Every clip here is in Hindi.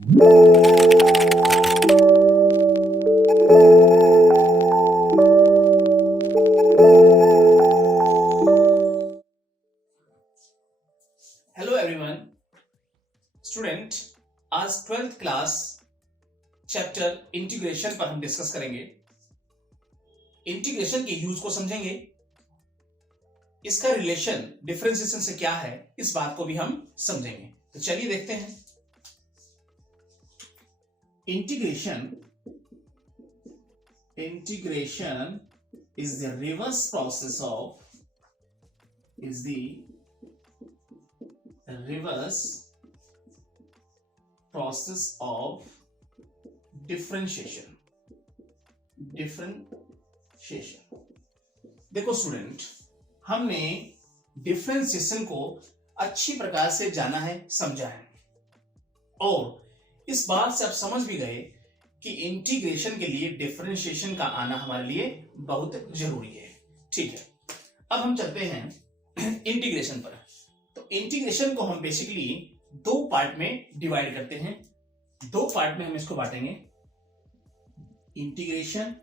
हेलो एवरीवन स्टूडेंट, आज 12th क्लास चैप्टर इंटीग्रेशन पर हम डिस्कस करेंगे। इंटीग्रेशन के यूज को समझेंगे, इसका रिलेशन डिफरेंशिएशन से क्या है इस बात को भी हम समझेंगे। तो चलिए देखते हैं। Integration is the reverse process of differentiation. देखो स्टूडेंट, हमने डिफरेंशिएशन को अच्छी प्रकार से जाना है, समझा है, और इस बात से आप समझ भी गए कि इंटीग्रेशन के लिए डिफरेंशिएशन का आना हमारे लिए बहुत जरूरी है। ठीक है, अब हम चलते हैं इंटीग्रेशन पर। तो इंटीग्रेशन को हम बेसिकली दो पार्ट में डिवाइड करते हैं। दो पार्ट में हम इसको बांटेंगे। इंटीग्रेशन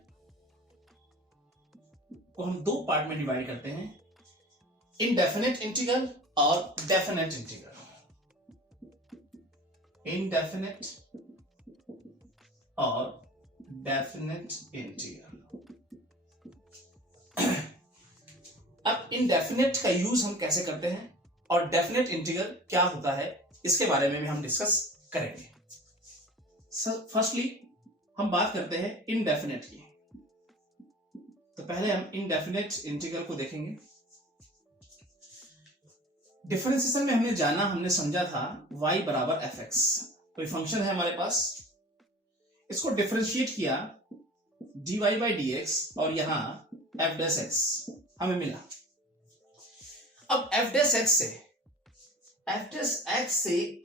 को हम दो पार्ट में डिवाइड करते हैं, इनडेफिनेट इंटीग्रल और डेफिनेट इंटीग्रल। इनडेफिनेट और डेफिनेट इंटीग्रल। अब इनडेफिनेट का यूज हम कैसे करते हैं और डेफिनेट इंटीग्रल क्या होता है इसके बारे में भी हम डिस्कस करेंगे। फर्स्टली हम बात करते हैं इनडेफिनेट की। तो पहले हम इनडेफिनेट इंटीग्रल को देखेंगे। डिफरेंशिएशन में हमने समझा था y बराबर fx। कोई फंक्शन है हमारे पास, इसको डिफरेंशिएट किया dy by dx और यहां f dash x हमें मिला। अब f dash x से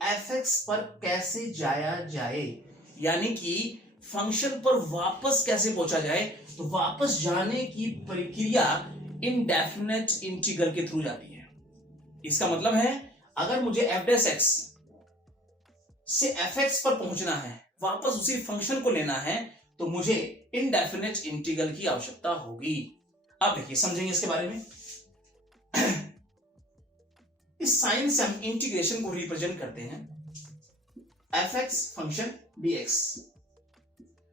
fx पर कैसे जाया जाए, यानी कि फंक्शन पर वापस कैसे पहुंचा जाए, तो वापस जाने की प्रक्रिया इनडेफिनेट इंटीग्रल के थ्रू जाती है। इसका मतलब है अगर मुझे f dash x से fx पर पहुंचना है, वापस उसी फंक्शन को लेना है, तो मुझे इनडेफिनेट इंटीग्रल की आवश्यकता होगी। अब देखिए, समझेंगे इसके बारे में। इस साइन से हम इंटीग्रेशन को रिप्रेजेंट करते हैं fx function dx।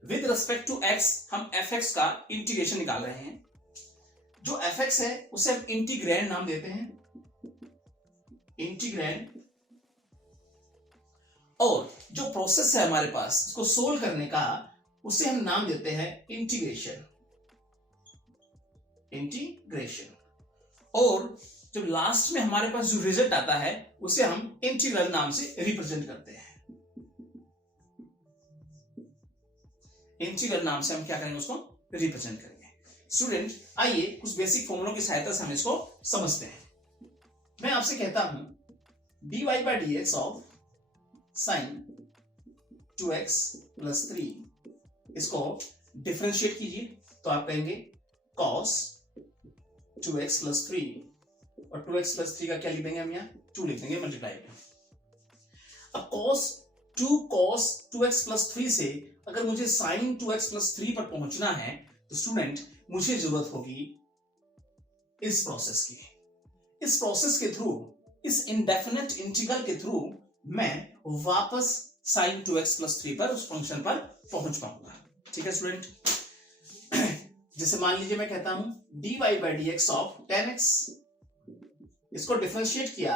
With respect to x हम fx का इंटीग्रेशन निकाल रहे हैं। जो fx है उसे हम इंटीग्रैंड नाम देते हैं, इंटीग्रैंड। और जो प्रोसेस है हमारे पास इसको सोल्व करने का, उसे हम नाम देते हैं इंटीग्रेशन। और जब लास्ट में हमारे पास जो रिजल्ट आता है उसे हम इंटीग्रल नाम से रिप्रेजेंट करते हैं। इंटीग्रल नाम से हम क्या करेंगे, उसको रिप्रेजेंट करेंगे। स्टूडेंट, आइए कुछ बेसिक फॉर्मूलों की सहायता से हम इसको समझते हैं। मैं आपसे कहता हूं dy by dx of sin 2x plus 3, इसको डिफरेंशिएट कीजिए तो आप कहेंगे cos 2x plus 3, और 2x plus 3 का क्या लिख देंगे हम यहाँ 2 लिख देंगे, मल्टीप्लाई में। अब cos 2x plus 3 से अगर मुझे sin 2x plus 3 पर पहुंचना है, तो स्टूडेंट मुझे जरूरत होगी इस प्रोसेस की। इस प्रोसेस के थ्रू, इस इनडेफिनेट इंटीग्रल के थ्रू मैं वापस sin 2x plus 3 पर उस फंक्शन पर पहुंच पाऊंगा। ठीक है स्टूडेंट, जैसे मान लीजिए मैं कहता हूं dy by dx of 10x, इसको डिफरेंशिएट किया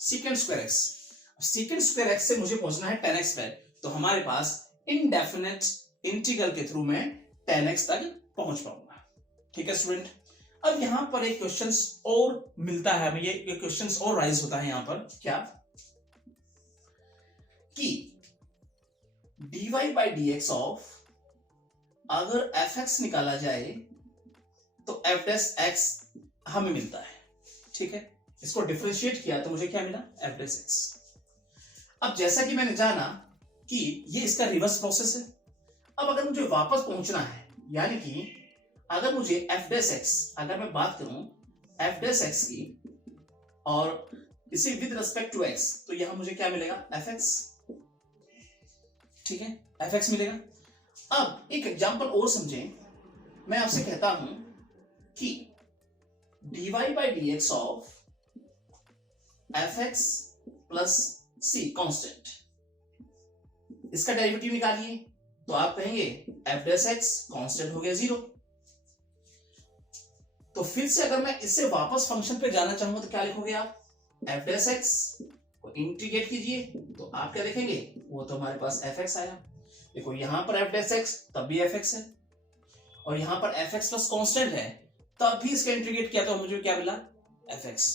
secant square x। secant square x से मुझे पहुंचना है 10x पर, तो हमारे पास इनडेफिनेट इंटीग्रल के थ्रू मैं 10x तक पहुंच पाऊंगा। ठीक है स्टूडेंट, अब यहां पर एक क्वेश्चन और मिलता है हमें, ये क्वेश्चन और राइज होता है यहां पर, क्या कि dy by dx ऑफ, अगर fx निकाला जाए तो f dash x हमें मिलता है। ठीक है, इसको डिफरेंशिएट किया तो मुझे क्या मिला, f dash x। अब जैसा कि मैंने जाना कि ये इसका रिवर्स प्रोसेस है, अब अगर मुझे वापस पहुंचना है, यानी कि अगर मुझे f dash x, अगर मैं बात करूं f dash x की और इसे विद रिस्पेक्ट टू x, तो यहां मुझे क्या मिलेगा, fx। ठीक है, एफ एक्स मिलेगा। अब एक एग्जांपल और समझें, मैं आपसे कहता हूं कि dy by d x of f x plus c constant, इसका डेरिवेटिव निकालिए, तो आप कहेंगे एफ डैश एक्स कांस्टेंट हो गया 0। तो फिर से अगर मैं इससे वापस फंक्शन पे जाना चाहूंगा तो क्या लिखोगे आप, एफ डैश एक्स को इंटीग्रेट कीजिए तो आप क्या देखेंगे, वो तो हमारे पास एफ एक्स आया। देखो यहां पर एफ डैश एक्स तब भी एफ एक्स है, और यहां पर एफ एक्स प्लस कॉन्स्टेंट है, तब भी इसका इंटीग्रेट किया तो मुझे क्या मिला, एफ एक्स।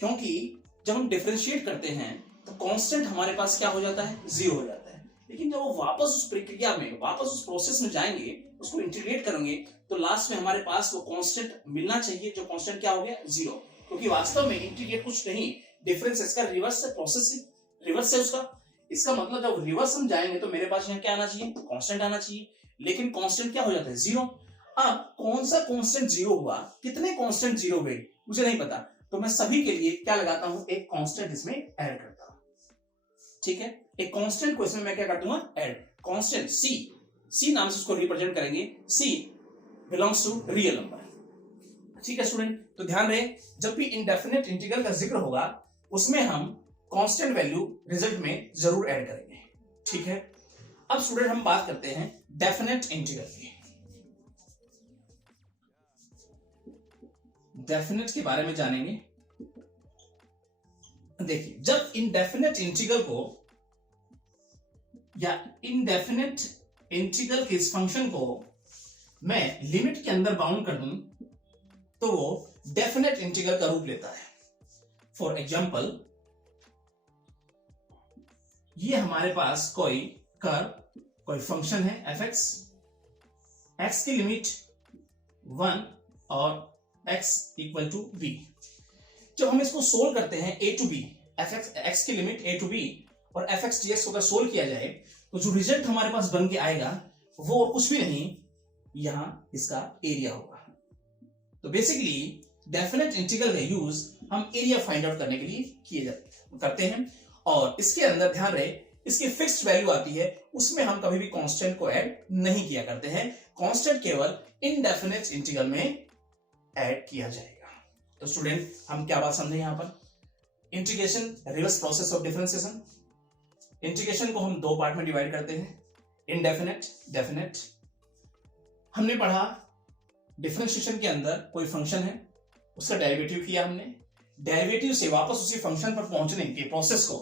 क्योंकि जब हम डिफरेंशिएट करते हैं तो कांस्टेंट हमारे पास क्या हो जाता है, 0 हो जाता है। लेकिन जब वो वापस उस प्रक्रिया में, वापस उस प्रोसेस में जाएंगे, उसको इंटीग्रेट करेंगे, तो लास्ट में हमारे पास वो कांस्टेंट मिलना चाहिए, जो कांस्टेंट क्या हो गया, 0। क्योंकि वास्तव में इंटीग्रेट कुछ नहीं, डिफरेंस इसका रिवर्स से, प्रोसेस रिवर्स है उसका। इसका मतलब जब रिवर्स हम जाएंगे तो मेरे पास यहाँ क्या आना चाहिए, कांस्टेंट आना चाहिए, लेकिन कांस्टेंट क्या हो जाता है, 0। अब कौन सा कांस्टेंट 0 हुआ, कितने कांस्टेंट 0 हुए मुझे नहीं पता, तो मैं सभी के लिए क्या लगाता हूं, एक कांस्टेंट इसमें ऐड करता हूं। ठीक है, एक कांस्टेंट को इसमें मैं क्या कर दूंगा, ऐड। कांस्टेंट सी नाम से उसको रिप्रेजेंट करेंगे, सी बिलोंग्स टू रियल नंबर। ठीक है स्टूडेंट, तो ध्यान रहे जब भी इंडेफिनिट इंटीग्रल का जिक्र होगा उसमें हम कांस्टेंट वैल्यू रिजल्ट में जरूर ऐड करेंगे। ठीक है, अब स्टूडेंट हम बात करते हैं डेफिनेट इंटीग्रल की। डेफिनेट के बारे में जानेंगे। देखिए, जब इनडेफिनेट इंटीग्रल को या इनडेफिनेट इंटीग्रल के इस फंक्शन को मैं लिमिट के अंदर बाउंड कर दूं तो वो डेफिनेट इंटीग्रल का रूप लेता है। फॉर एग्जाम्पल, ये हमारे पास कोई कर्व, कोई फंक्शन है एफ एक्स, एक्स की लिमिट 1 और x इक्वल टू b। जब हम इसको सोल्व करते हैं a टू b, x की लिमिट a टू b और एफ एक्स dx को अगर सोल्व किया जाए तो जो रिजल्ट हमारे पास बन के आएगा वो कुछ भी नहीं, यहां इसका एरिया होगा। तो बेसिकली डेफिनेट इंटीग्रल का यूज हम एरिया फाइंड आउट करने के लिए करते हैं, और इसके अंदर ध्यान रहे इसकी फिक्स्ड वैल्यू आती है, उसमें हम कभी भी कांस्टेंट को ऐड नहीं किया करते हैं। कांस्टेंट केवल इनडेफिनेट इंटीग्रल में ऐड किया जाएगा। तो स्टूडेंट हम क्या बात समझे यहां पर, integration reverse process of differentiation. Integration को हम दो पार्ट में डिवाइड करते हैं, इनडेफिनेट, डेफिनेट। हमने पढ़ा डिफरेंशिएशन के अंदर कोई फंक्शन है, उसका डेरिवेटिव किया हमने, डेरिवेटिव से वापस उसी फंक्शन पर पहुंचने के प्रोसेस को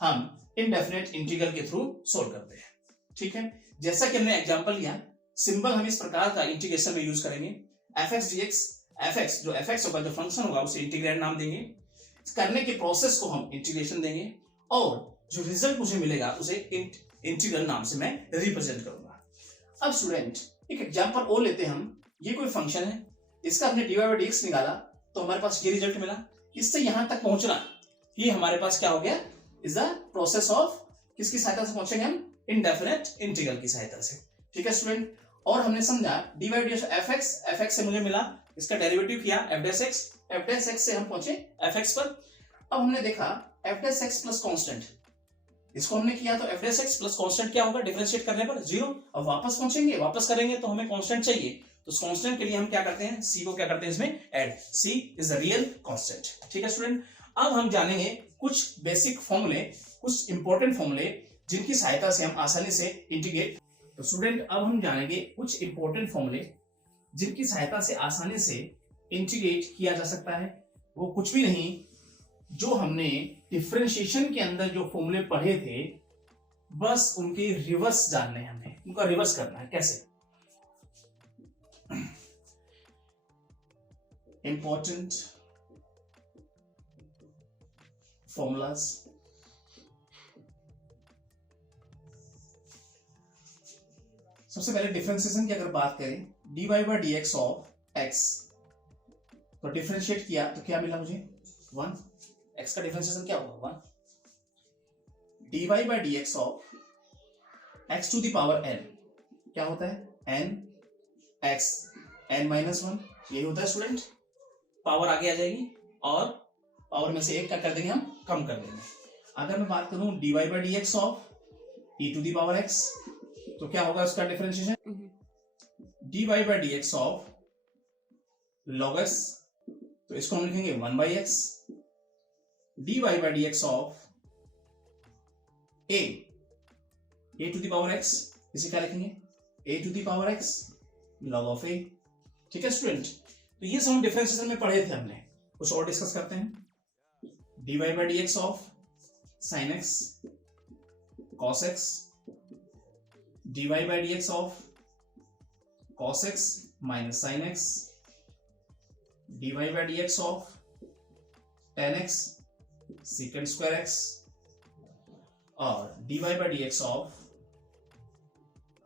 हम इनडेफिनेट इंटीग्रल के थ्रू सोल्व करते हैं। ठीक है, जैसा कि हमने एग्जांपल लिया, सिंबल हम इस प्रकार का इंटीग्रेशन में यूज करेंगे, F x D x, F x जो एफ एक्स होगा, जो फंक्शन होगा उसे इंटीग्रेट नाम देंगे, करने के प्रोसेस को हम इंटीग्रेशन देंगे, और जो रिजल्ट मुझे मिलेगा उसे इंटीग्रल नाम से मैं रिप्रेजेंट करूंगा। अब स्टूडेंट एक एग्जांपल और लेते हैं हम, ये कोई फंक्शन है, इसका हमने dy बाई dx निकाला तो हमारे पास ये रिजल्ट मिला, इससे यहां तक पहुंचना ये हमारे पास क्या हो गया, इज द प्रोसेस ऑफ, किसकी सहायता से पहुंचेंगे हम, इनडेफिनेट इंटीग्रल की सहायता से। ठीक है स्टूडेंट, और हमने समझा dy by dx F x से मुझे मिला, इसका डेरिवेटिव किया एफ डैश एक्स से हम पहुंचे एफ एक्स पर। अब हमने देखा F dash x plus constant, इसको हमने किया तो F dash x plus constant क्या होगा, डिफरेंशिएट करने पर 0। अब वापस पहुंचेंगे, वापस करेंगे तो हमें कांस्टेंट चाहिए, तो उस कांस्टेंट के लिए हम क्या करते हैं, c को क्या करते हैं इसमें add, c is the real constant. ठीक है स्टूडेंट, अब हम जानेंगे कुछ बेसिक फॉर्मूले, कुछ इंपॉर्टेंट फॉर्मूले जिनकी सहायता से हम आसानी से इंटीग्रेट। तो स्टूडेंट अब हम जानेंगे कुछ इंपॉर्टेंट फॉर्मूले जिनकी सहायता से आसानी से इंटीग्रेट किया जा सकता है। वो कुछ भी नहीं, जो हमने डिफरेंशिएशन के अंदर जो फॉर्मूले पढ़े थे, बस उनके रिवर्स जानने हैं, हमें उनका रिवर्स करना है। कैसे, इंपॉर्टेंट फॉर्मूलाज। सबसे पहले डिफरेंशिएशन की अगर बात करें, dy by dx of x, तो डिफरेंशिएट किया तो क्या मिला मुझे 1, x का डिफरेंशिएशन क्या होगा 1। dy by dx of x to the power n क्या होता है, n x n माइनस 1, यही होता है स्टूडेंट। पावर आगे आ जाएगी और पावर में से एक क्या कर देंगे हम, कम कर देंगे। अगर मैं बात करूं dy by dx of e to the power x, तो क्या होगा उसका differentiation, dy by d x of log s, तो इसको हम लिखेंगे 1 by x, dy by d x of a to the power x, इसे क्या लिखेंगे a to the power x log of a। ठीक है स्टूडेंट, तो ये सब हम डिफरेंशिएशन में पढ़े थे हमने, कुछ और डिस्कस करते हैं। dy by d x of sin x cos x, dy by d x of cos x minus sin x, dy by d x of tan x secant square x, और dy by d x of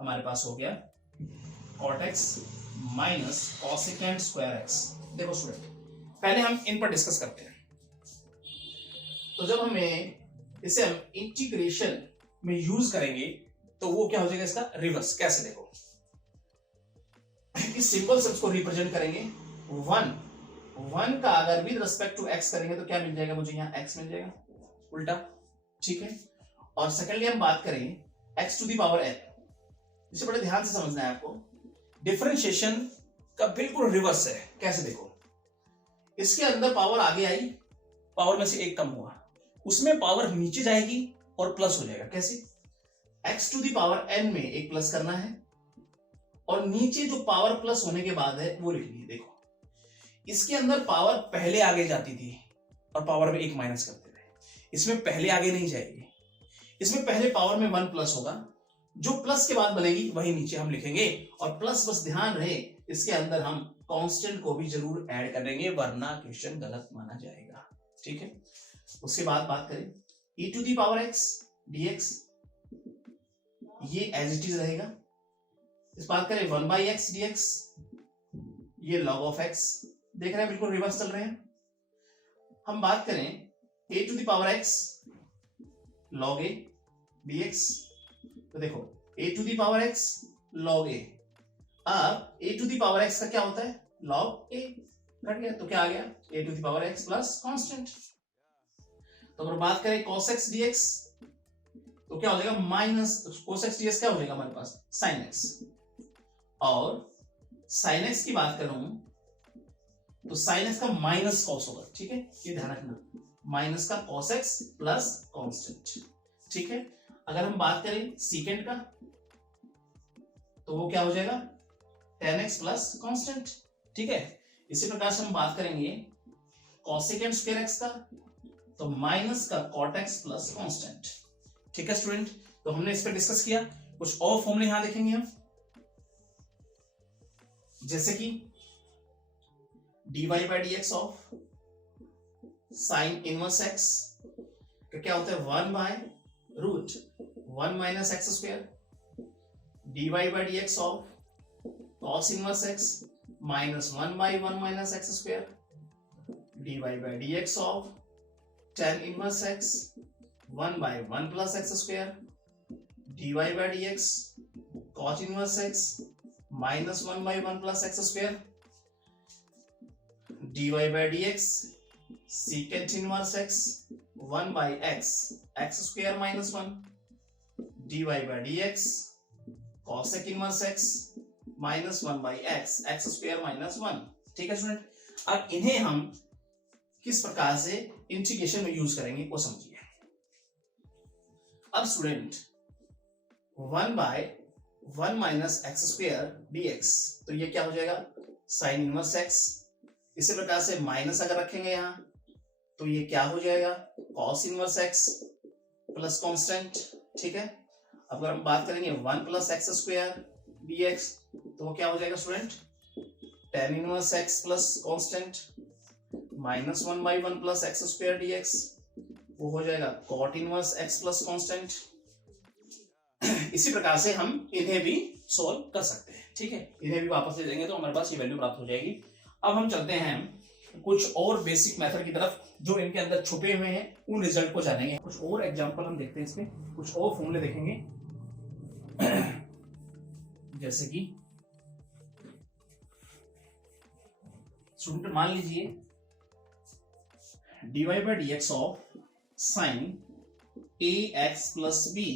हमारे पास हो गया cot x minus cosecant square x। देखो स्टूडेंट, पहले हम इन पर डिस्कस करते हैं। तो जब हमें इसे हम इंटीग्रेशन में यूज करेंगे तो वो क्या हो जाएगा इसका रिवर्स। कैसे, देखो इस सिंबल से उसको रिप्रेजेंट करेंगे। वन का अगर विद रिस्पेक्ट टू x करेंगे तो क्या मिल जाएगा मुझे, यहाँ x मिल जाएगा उल्टा। ठीक है, और सेकेंडली हम बात करें x to the power n, इसे बड़े ध्यान से समझना है आपको। डिफरेंशिएशन का बिल्कुल रिवर्स है। कैसे, देखो इसके अंदर पावर आगे आई, पावर में से एक कम हुआ, उसमें पावर नीचे जाएगी और प्लस हो जाएगा। कैसे, x to the power n में एक प्लस करना है और नीचे जो पावर प्लस होने के बाद है वो लिख लीजिए। देखो इसके अंदर पावर पहले आगे जाती थी और पावर में एक माइनस करते थे, इसमें पहले आगे नहीं जाएगी, इसमें पहले पावर में 1 प्लस होगा, जो प्लस के बाद बनेगी वही नीचे हम लिखेंगे। और प्लस बस ध्यान रहे इसके अंदर हम कांस्टेंट को भी जरूर ऐड करेंगे, वरना क्वेश्चन गलत माना जाएगा। ठीक है, उसके बाद बात करें e to the power x dx, ये एज इट इज रहेगा। इस बात करें 1 बाई एक्स dx, ये log ऑफ x, देख रहे हैं बिल्कुल रिवर्स चल रहे हैं। हम बात करें a to the power x log a dx, तो देखो a to the power x log a, अब a to the power x का क्या होता है log a, कट गया तो क्या आ गया a to the power x plus कांस्टेंट। तो अगर बात करें cos x dx तो क्या हो जाएगा माइनस cos x dx, क्या हो जाएगा हमारे पास sin x, और sin x की बात करूं तो sin x का माइनस cos होगा। ठीक है, ये ध्यान रखना, माइनस का cos x प्लस कांस्टेंट। ठीक है, अगर हम बात करें secant का तो वो क्या हो जाएगा tan x प्लस कांस्टेंट। ठीक है, इसी प्रकार से हम बात करेंगे cosecant square x का, तो माइनस का cot x प्लस कांस्टेंट। ठीक है स्टूडेंट, तो हमने इस पर डिस्कस किया। कुछ और फॉर्मूले यहां देखेंगे हम, जैसे कि dy by d x of sine inverse x का क्या होता है 1 by root 1 minus x square, dy by d x of cos inverse x minus 1 by 1 minus x square, dy by d x of tan inverse x 1 by 1 plus x square, dy by d x cot inverse x minus 1 by 1 plus x square, dy by d x secant inverse x 1 by x x square minus 1, dy by d x cosec inverse x minus 1 by x x square minus 1। ठीक है स्टूडेंट, अब इन्हें हम किस प्रकार से इंटीग्रेशन में यूज करेंगे वो समझिए। अब student 1 by 1 minus x square dx, तो ये क्या हो जाएगा साइन इनवर्स x। इसी प्रकार से माइनस अगर रखेंगे यहां तो ये क्या हो जाएगा cos inverse x plus constant. ठीक है, अगर हम बात करेंगे 1 प्लस एक्स स्क्वायर dx तो वो क्या हो जाएगा student tan inverse x plus constant minus 1 by 1 plus x square dx, वो हो जाएगा cot inverse x plus constant. इसी प्रकार से हम इन्हें भी सोल्व कर सकते हैं। ठीक है, इन्हें भी वापस ले जाएंगे तो हमारे पास ये वैल्यू प्राप्त हो जाएगी। अब हम चलते हैं कुछ और बेसिक मेथड की तरफ जो इनके अंदर छुपे हुए हैं, उन रिजल्ट को जानेंगे। कुछ और एग्जांपल हम देखते हैं, इसमें कुछ और फॉर्मूले देखेंगे। जैसे कि स्टूडेंट मान लीजिए dy by d x of sine ax plus b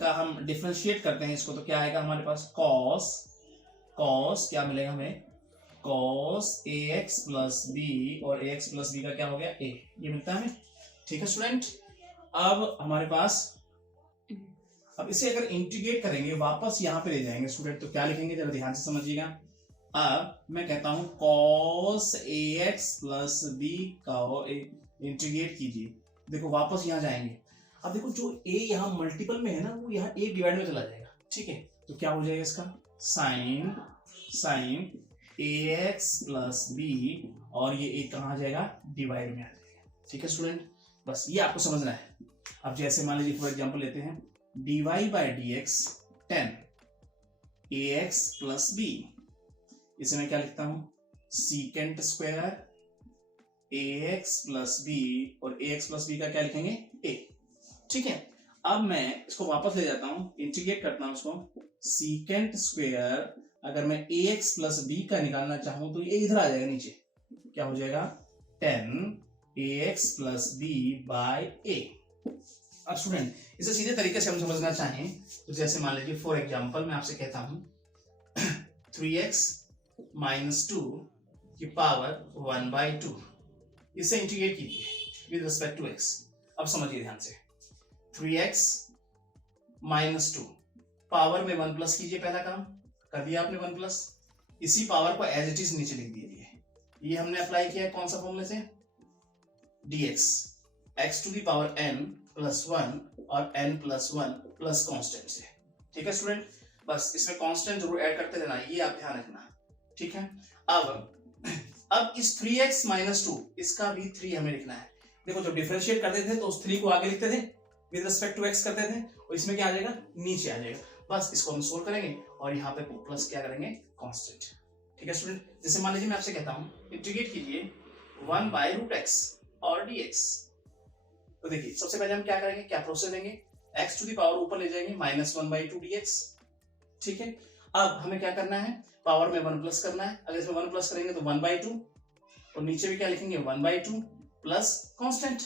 का हम डिफरेंशिएट करते हैं इसको, तो क्या आएगा हमारे पास, कॉस क्या मिलेगा हमें, कॉस ax प्लस बी, और ax प्लस बी का क्या हो गया, a, ये मिलता है हमें। ठीक है स्टूडेंट, अब हमारे पास, अब इसे अगर इंटीग्रेट करेंगे वापस यहाँ पे ले जाएंगे स्टूडेंट, तो क्या लिखेंगे जरा ध्यान से समझिएगा। अब मैं कहता हूं cos ax प्लस बी का इंटीग्रेट कीजिए, देखो वापस यहाँ जाएंगे। अब देखो जो a यहाँ मल्टीपल में है ना, वो यहाँ a डिवाइड में चला जाएगा, ठीक है, तो क्या हो जाएगा इसका, साइन ax प्लस बी, और ये a कहाँ आ जाएगा, डिवाइड में आ जाएगा। ठीक है स्टूडेंट, बस ये आपको समझना है। अब जैसे मान लीजिए फॉर एग्जांपल लेते हैं, dy by dx 10 ax plus b, इसे मैं क्या लिखता हूं, secant square ax plus b, और ax प्लस बी का क्या लिखेंगे, a। ठीक है, अब मैं इसको वापस ले जाता हूं, इंटीग्रेट करता हूं इसको, सीकेंट स्क्वायर, अगर मैं ax प्लस बी का निकालना चाहूं तो ये इधर आ जाएगा नीचे, क्या हो जाएगा, 10 ax plus b by a। अब स्टूडेंट इसे सीधे तरीके से हम समझना चाहें तो जैसे मान लीजिए फॉर एग्जांपल मैं आपसे कहता हूं 3x माइनस 2 की पावर 1/2, इसे इंटीग्रेट कीजिए विद रिस्पेक्ट टू x। अब समझिए ध्यान से, 3x माइनस 2 पावर में 1 प्लस कीजिए, पहला काम कर दिया आपने 1 प्लस, इसी पावर को एज इट इज नीचे लिख दीजिए। ये हमने अप्लाई किया है कौन सा फॉर्मूले से, dx x to the power n plus 1 और n प्लस 1 प्लस कांस्टेंट से। ठीक है स्टूडेंट, बस इसमें कांस्टेंट जरूर ऐड करते रहना, ये आप ध्यान रखना। ठीक है, अब इस 3x माइनस 2 इसका भी 3 हमें लिखना है। देखो जब डिफरेंशिएट करते थे तो उस 3 को आगे लिखते थे, विद रिस्पेक्ट टू x करते थे, और इसमें क्या आ जाएगा, नीचे आ जाएगा। बस इसको हम सोल्व करेंगे और यहाँ पे प्लस क्या करेंगे, कांस्टेंट। ठीक है स्टूडेंट, जैसे मान लीजिए मैं आपसे कहता हूँ इंटीग्रेट कीजिए 1/√x और dx, तो देखिए सबसे पहले हम क्या करेंगे, क्या प्रोसेस देंगे, x टू दी पावर ऊपर ले जाएंगे -1/2 dx। ठीक है, अब हमें क्या करना है, पावर में 1 प्लस करना है, अगर इसमें 1 प्लस करेंगे तो 1/2, और नीचे भी क्या लिखेंगे 1/2 प्लस कांस्टेंट।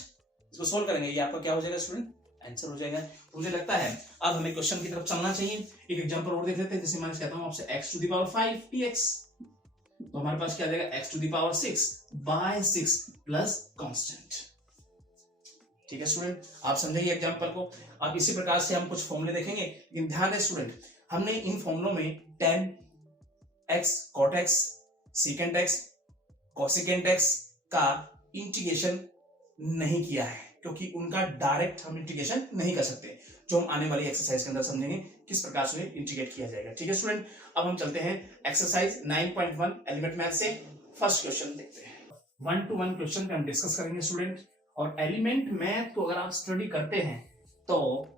इसको सोल्व करेंगे, ये आपका क्या हो जाएगा स्टूडेंट, आंसर हो जाएगा। तो मुझे लगता है अब हमें क्वेश्चन की तरफ चलना चाहिए। एक एग्जांपल और देख लेते हैं, जैसे मैं कहता हूं आपसे x to the power 5 dx, तो हमारे पास क्या आ जाएगा, x टू दी पावर 6/6 प्लस कांस्टेंट। ठीक है स्टूडेंट, आप समझेंगे एग्जांपल को। अब इसी प्रकार से हम कुछ फॉर्मूले देखेंगे, लेकिन ध्यान दें स्टूडेंट, हमने इन फॉर्मूलों में tan x cot x secant x cosecant x का इंटीग्रेशन नहीं किया है, क्योंकि उनका डायरेक्ट हम इंटीग्रेशन नहीं कर सकते, जो हम आने वाली एक्सरसाइज के अंदर समझेंगे किस प्रकार से इंटीग्रेट किया जाएगा। ठीक है स्टूडेंट, अब हम चलते हैं एक्सरसाइज 9.1 एलिमेंट मैथ से फर्स्ट क्वेश्चन देखते हैं। 1-to-1 क्वेश्चन पे हम डिस्कस करेंगे स्टूडेंट, और एलिमेंट मैथ को अगर आप स्टडी करते हैं तो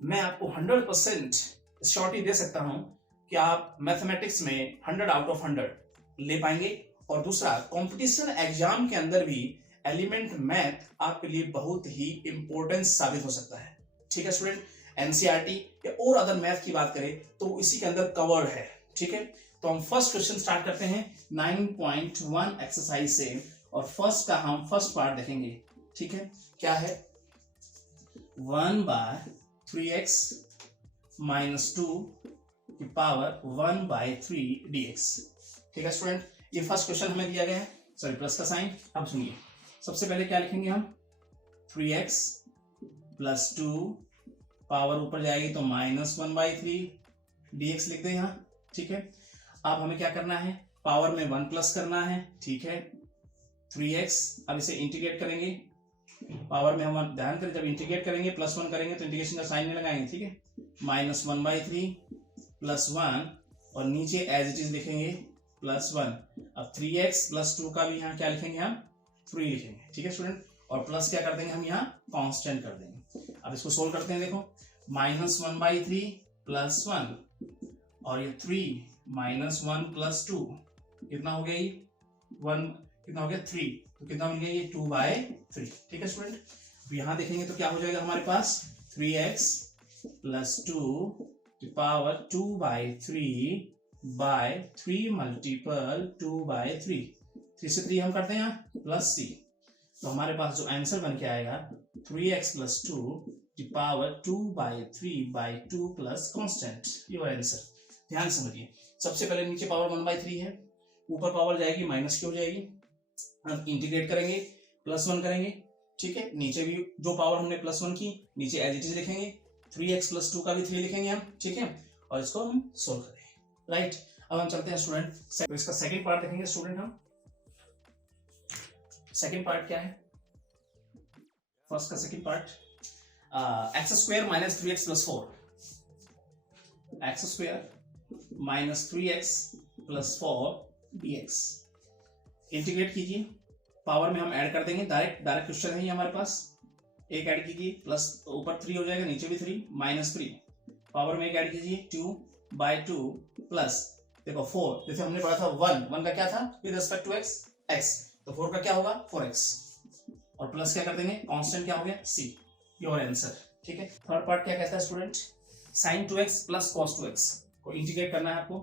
मैं आपको 100% श्योरिटी दे सकता हूं कि आप मैथमेटिक्स में 100 आउट ऑफ 100 ले पाएंगे। और दूसरा, कंपटीशन एग्जाम के अंदर भी एलिमेंट मैथ आपके लिए बहुत ही इंपॉर्टेंट साबित हो सकता है। ठीक है स्टूडेंट, एनसीईआरटी या और अदर मैथ की बात करें तो इसी के अंदर कवर्ड है। ठीक है, तो हम फर्स्ट क्वेश्चन स्टार्ट करते हैं 9.1 एक्सरसाइज से, और फर्स्ट का हम फर्स्ट पार्ट देखेंगे। ठीक है, क्या है, 1/3x माइनस 2 की पावर 1/3 dx। ठीक है स्टूडेंट, ये फर्स्ट क्वेश्चन हमें दिया गया है, सॉरी प्लस का साइन। अब सुनिए, सबसे पहले क्या लिखेंगे हम, 3x प्लस 2 पावर ऊपर जाएगी तो -1/3 dx लिख दें यहाँ। ठीक है, अब हमें क्या करना है, पावर में 1 प्लस करना है। ठीक है, 3x, अब इसे इंटीग्रेट करेंगे, पावर में हम ध्यान करें जब इंटीग्रेट करेंगे +1 करेंगे तो इंटीग्रेशन का साइन नहीं लगाएंगे। ठीक है, -1/3 प्लस 1, और नीचे एज इट इज लिखेंगे +1। अब 3x प्लस 2 का भी यहाँ क्या लिखेंगे, हम 3 लिखेंगे। ठीक है स्टूडेंट, और प्लस क्या कर देंगे हम यहाँ, कांस्टेंट कर देंगे। अब इसको सोल्व करते हैं, देखो -1/3 प्लस 1, और ये 3 -1 प्लस 2 कितना हो गया, 1 कितना हो गया 3, तो कितना मिल गया, ये 2/3। ठीक है स्टूडेंट, अब यहाँ देखेंगे तो क्या हो जाएगा हमारे पास, 3x प्लस 2 की पावर 2/3 मल्टीपल 2/3, 3 से 3 हम करते हैं यहाँ +c, तो हमारे पास जो आंसर बन के आएगा 3x plus 2 the power 2/3/2 plus constant, ये वाला आंसर। ध्यान समझिए, सबसे पहले नीचे पावर 1/3 है, ऊपर पावर जाएगी माइनस की हो जाएगी, हम इंटीग्रेट करेंगे +1 करेंगे, ठीक है। नीचे भी जो पावर हमने +1 की नीचे एज इट इज लिखेंगे, 3x + 2 का भी 3 लिखेंगे हम, ठीक है, और इसको हम सोल्व करेंगे, राइट। अब हम चलते हैं स्टूडेंट, तो इसका सेकंड पार्ट देखेंगे स्टूडेंट हम। सेकंड पार्ट क्या है, फर्स्ट का second part, x² - 3x + 4, x² - 3x + 4 dx। Integrate कीजिए, पावर में हम ऐड कर देंगे, डायरेक्ट क्वेश्चन है ये हमारे पास। एक ऐड कीजिए, प्लस ऊपर 3 हो जाएगा, नीचे भी 3, -3, पावर में एक ऐड कीजिए 2/2 प्लस देखो 4, जैसे हमने पढ़ा था 1 का क्या था विद रिस्पेक्ट टू x, तो 4 का क्या होगा 4x, और प्लस क्या कर देंगे, कांस्टेंट क्या हो गया c, योर आंसर, ठीक है। थर्ड पार्ट क्या कहता है student, sin 2x + cos 2x को इंटीग्रेट करना है आपको,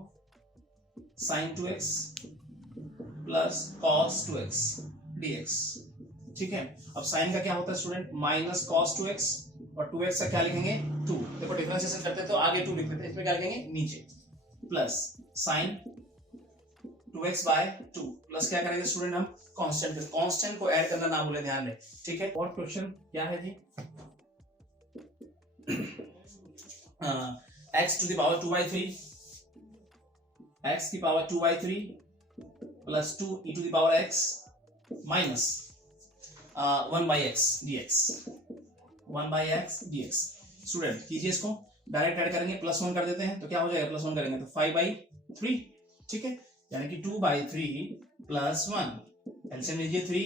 sin 2x + cos 2x dx, ठीक है। अब साइन का क्या होता है स्टूडेंट, -cos 2x, और 2x का क्या लिखेंगे 2, देखो डिफरेंशिएशन करते तो आगे 2 लिख देते, इसमें क्या लिखेंगे नीचे, प्लस sin 2x/2 प्लस क्या करेंगे स्टूडेंट हम कांस्टेंट को ऐड करना ना भूले, ध्यान रहे, ठीक है। और क्वेश्चन क्या है जी, x to the power 2/3, x की power 2/3 plus 2 e to the power x minus 1/x dx, 1/x dx। Student कीजिए इसको, डायरेक्ट ऐड करेंगे, +1 कर देते हैं तो क्या हो जाएगा, +1 करेंगे तो 5/3, ठीक है, यानी कि 2/3 + 1, एलसीएम लीजिए 3,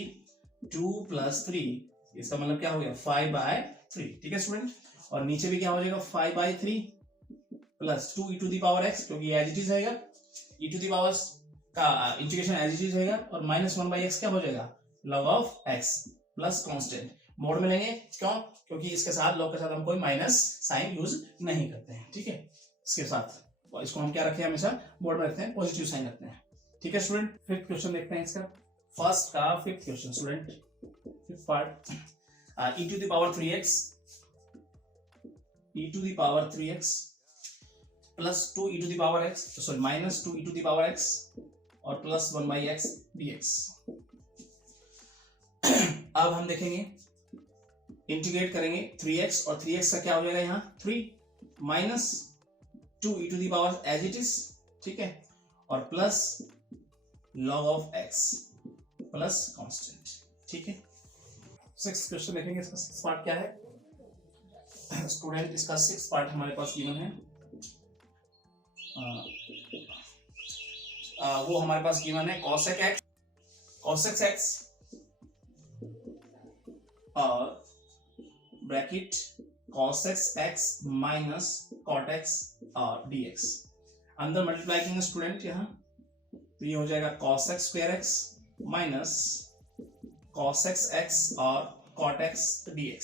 2 + 3, इसका मतलब क्या हो गया 5/3, ठीक है स्टूडेंट। और नीचे भी क्या हो जाएगा 5/3 plus 2 e to the power x, क्योंकि एज इट इज रहेगा, e to the power का इंटीग्रेशन एज इट इज रहेगा, और -1/x क्या हो जाएगा log of x plus constant, mode में लेंगे, क्यों, क्योंकि इसके साथ लॉग के साथ हम कोई माइनस साइन यूज नहीं करते हैं, ठीक है, इसके साथ, और इसको हम क्या रखते हैं, हमेशा बोर्ड में रखते हैं, पॉजिटिव साइन रखते हैं, ठीक है स्टूडेंट। फिफ्थ क्वेश्चन देखते हैं इसका, फर्स्ट का fifth question student, fifth part, e to the power 3x plus 2 e to the power x, sorry -2 e to the power x और प्लस 1/x dx। अब हम देखेंगे, इंटीग्रेट करेंगे 3x, और 3x का क्या हो जाएगा यहाँ 3 minus 2 e to the power as it is, ठीक है, और plus log of x plus constant, ठीक है। सिक्स्थ क्वेश्चन देखेंगे, इसका सिक्स्थ पार्ट क्या है स्टूडेंट, इसका सिक्स्थ पार्ट हमारे पास गिवन है, वो हमारे पास गिवन है cosec x और bracket cosec x minus cot x और dx, अंदर मल्टीप्लाई करेंगे स्टूडेंट यहाँ, तो ये हो जाएगा cosec² x minus cosec x और cot x dx,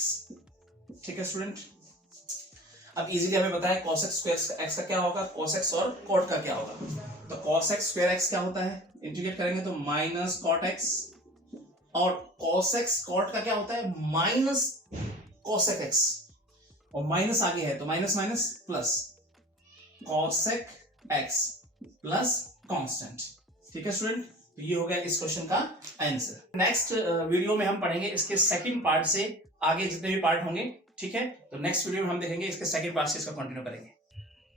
ठीक है स्टूडेंट। अब इजीली हमें पता है cosec² x का क्या होगा, cosec और cot का क्या होगा, तो cosec² x क्या होता है, इंटीग्रेट करेंगे तो माइनस cot x, और cosec cot का क्या होता है माइनस cosec x, और माइनस आगे है तो minus minus plus cosec x plus constant, ठीक है स्टूडेंट। तो ये हो गया इस क्वेश्चन का आंसर। नेक्स्ट वीडियो में हम पढ़ेंगे इसके सेकंड पार्ट से आगे जितने भी पार्ट होंगे, ठीक है, तो नेक्स्ट वीडियो में हम देखेंगे इसके सेकंड पार्ट से इसका कंटिन्यू करेंगे।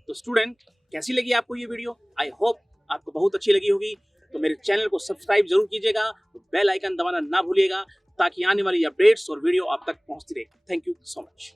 तो स्टूडेंट कैसी लगी आपको ये वीडियो, आई होप आपको बहुत अच्छी लगी होगी, तो मेरे चैनल को सब्सक्राइब जरूर कीजिएगा, बेल आइकन दबाना ना भूलिएगा, ताकि आने वाली अपडेट्स और वीडियो आप तक पहुंचती रहे। Thank you so much.